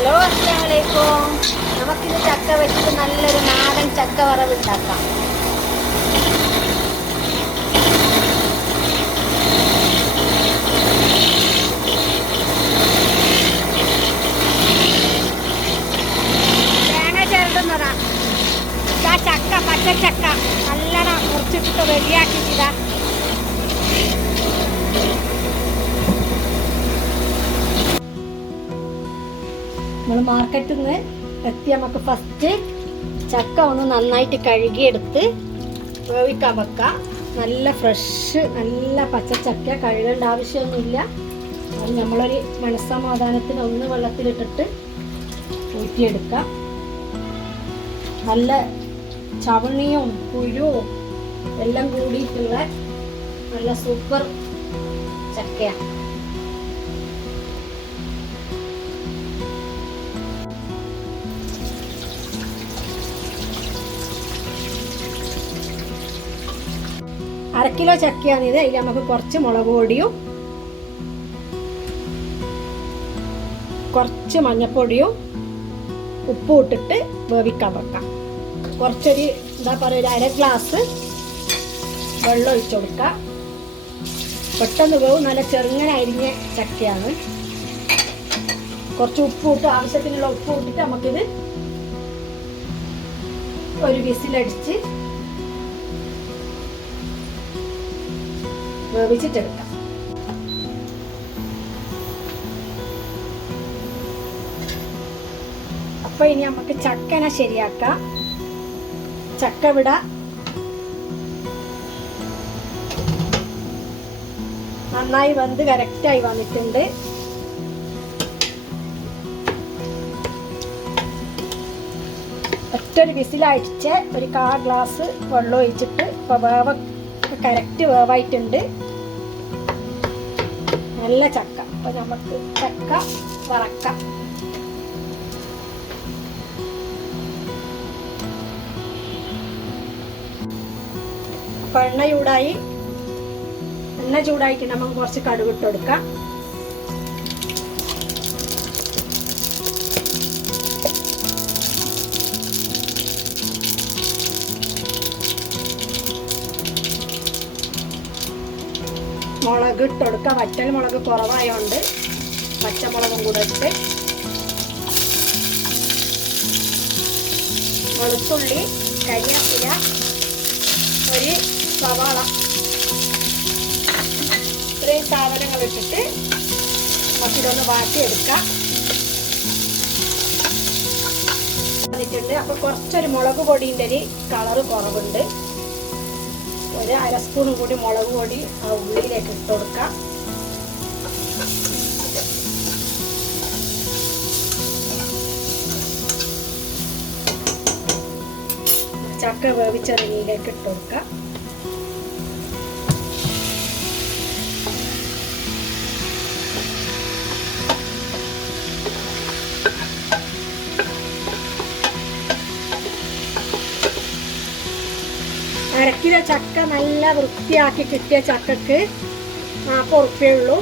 Hello അസ്സാമലൈക്കും നമുക്കിത് ചക്ക വെച്ചിട്ട് നല്ലൊരു നാടൻ ചക്ക വറവ് ഉണ്ടാക്കാം. തേങ്ങ ചേർക്കുന്നതാ ചക്ക പച്ച ചക്ക. നല്ലോണം മുറിച്ചിട്ടിട്ട് റെഡിയാക്കിയിട്ടാ നമ്മൾ മാർക്കറ്റിൽ നിന്ന് എത്തി നമുക്ക് ഫസ്റ്റ് ചക്ക ഒന്ന് നന്നായിട്ട് കഴുകിയെടുത്ത് വേവിക്കാൻ വെക്കാം. നല്ല ഫ്രഷ് നല്ല പച്ച ചക്ക കഴുകേണ്ട ആവശ്യമൊന്നുമില്ല. അത് നമ്മളൊരു മനസ്സമാധാനത്തിന് ഒന്ന് വെള്ളത്തിലിട്ടിട്ട് ഊറ്റിയെടുക്കാം. നല്ല ചവണിയും കുരുവും എല്ലാം കൂടിയിട്ടുള്ള നല്ല സൂപ്പർ ചക്കയാണ് അര കിലോ ചക്കയാണിത് അതിൽ നമുക്ക് കുറച്ച് മുളക് പൊടിയും കുറച്ച് മഞ്ഞപ്പൊടിയും ഉപ്പും ഇട്ടിട്ട് വേവിക്കാൻ വെക്കാം. കുറച്ചൊരു എന്താ പറയുക ഒരു അര ഗ്ലാസ് വെള്ളം ഒഴിച്ചു കൊടുക്കാം. പെട്ടെന്ന് വേവും. നല്ല ചെറുങ്ങനെ അരിഞ്ഞ ചക്കയാണ്. കുറച്ച് ഉപ്പ് ഇട്ട് ആവശ്യത്തിനുള്ള ഉപ്പ് ഇട്ടിട്ട് നമുക്കിത് ഒരു വിസിലടിച്ച് വേവിച്ചിട്ടെടുക്കാം. അപ്പൊ ഇനി നമുക്ക് ചക്കന ശരിയാക്കാം. ചക്ക വിട നന്നായി വന്ന് കറക്റ്റായി വന്നിട്ടുണ്ട്. ഒറ്റൊരു വിസിലടിച്ച് ഒരു കാ ഗ്ലാസ് വെള്ളം ഒഴിച്ചിട്ട് ഇപ്പോൾ വേവ കറക്റ്റ് വേവായിട്ടുണ്ട്. നല്ല ചക്ക. അപ്പൊ നമുക്ക് ചക്ക വറക്കാം. അപ്പൊ എണ്ണ ചൂടായി. എണ്ണ ചൂടായിട്ട് നമുക്ക് കുറച്ച് കടുകിട്ട് കൊടുക്കാം. മുളക് ഇട്ട് കൊടുക്കാം. വറ്റൽ മുളക് കുറവായതുകൊണ്ട് പച്ചമുളകും കൂടെ ഇട്ട്. വെളുത്തുള്ളി കരിയാപ്പില ഒരു സവാള. ഇത്രയും സാധനങ്ങൾ ഇട്ടിട്ട് നമുക്കിതൊന്ന് വാട്ടിയെടുക്കാം. വന്നിട്ടുണ്ട്. അപ്പൊ കുറച്ചൊരു മുളക് പൊടിന്റെ ഒരു കളറ് കുറവുണ്ട്. ഒരു അര സ്പൂൺ കൂടി മുളക് പൊടി ആ ഉള്ളിയിലേക്ക് ഇട്ട് കൊടുക്കാം. ചക്ക വേവിച്ച ഉള്ളിയിലേക്ക് ഇട്ട് കൊടുക്കാം. അരക്കിലോ ചക്ക നല്ല വൃത്തിയാക്കി കിട്ടിയ ചക്കക്ക് നാൽപ്പത് ഉറുപ്പേ ഉള്ളൂ.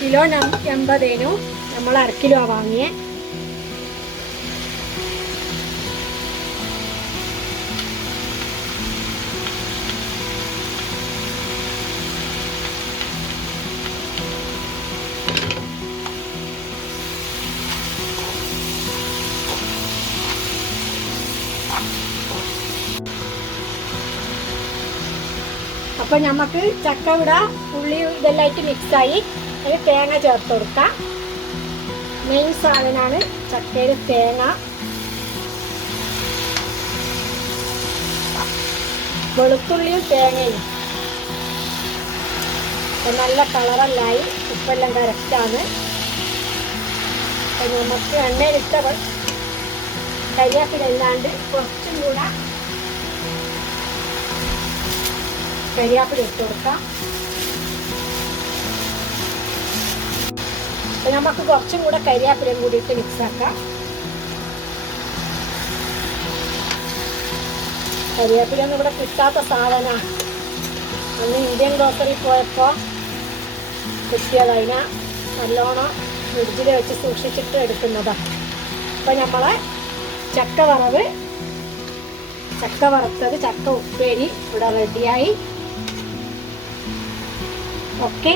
കിലോ എൺപതേനു. നമ്മൾ അരക്കിലോ വാങ്ങിയേ. അപ്പൊ നമുക്ക് ചക്ക ഇവിടെ ഉള്ളി ഇതെല്ലായിട്ട് മിക്സായി അതിൽ തേങ്ങ ചേർത്ത് കൊടുക്കാം. മെയിൻ സാധനമാണ് ചക്കയിൽ തേങ്ങ. വെളുത്തുള്ളിയും തേങ്ങയും. നല്ല കളറല്ലായി. ഉപ്പെല്ലാം കറക്റ്റാണ് അപ്പൊ നമുക്ക് എണ്ണയിലിട്ട കരിയാക്കിലല്ലാണ്ട് കുറച്ചും കൂടെ കരിയാപ്പില ഇട്ട് കൊടുക്കാം. നമുക്ക് കുറച്ചും കൂടെ കരിയാപ്പിലയും കൂടി ഇട്ട് മിക്സ് ആക്കാം. കരിയാപ്പില ഒന്നും ഇവിടെ കിട്ടാത്ത സാധനമാണ് അന്ന് ഇന്ത്യൻ ഗ്രോസറി പോയപ്പോൾ കിട്ടിയത് അതിനെ നല്ലോണം ഫ്രിഡ്ജിൽ വെച്ച് സൂക്ഷിച്ചിട്ട് എടുക്കുന്നതാണ് അപ്പം നമ്മളെ ചക്ക വറവ് ചക്ക വറുത്തത് ചക്ക ഉപ്പേരി ഇവിടെ റെഡിയായി ഓക്കെ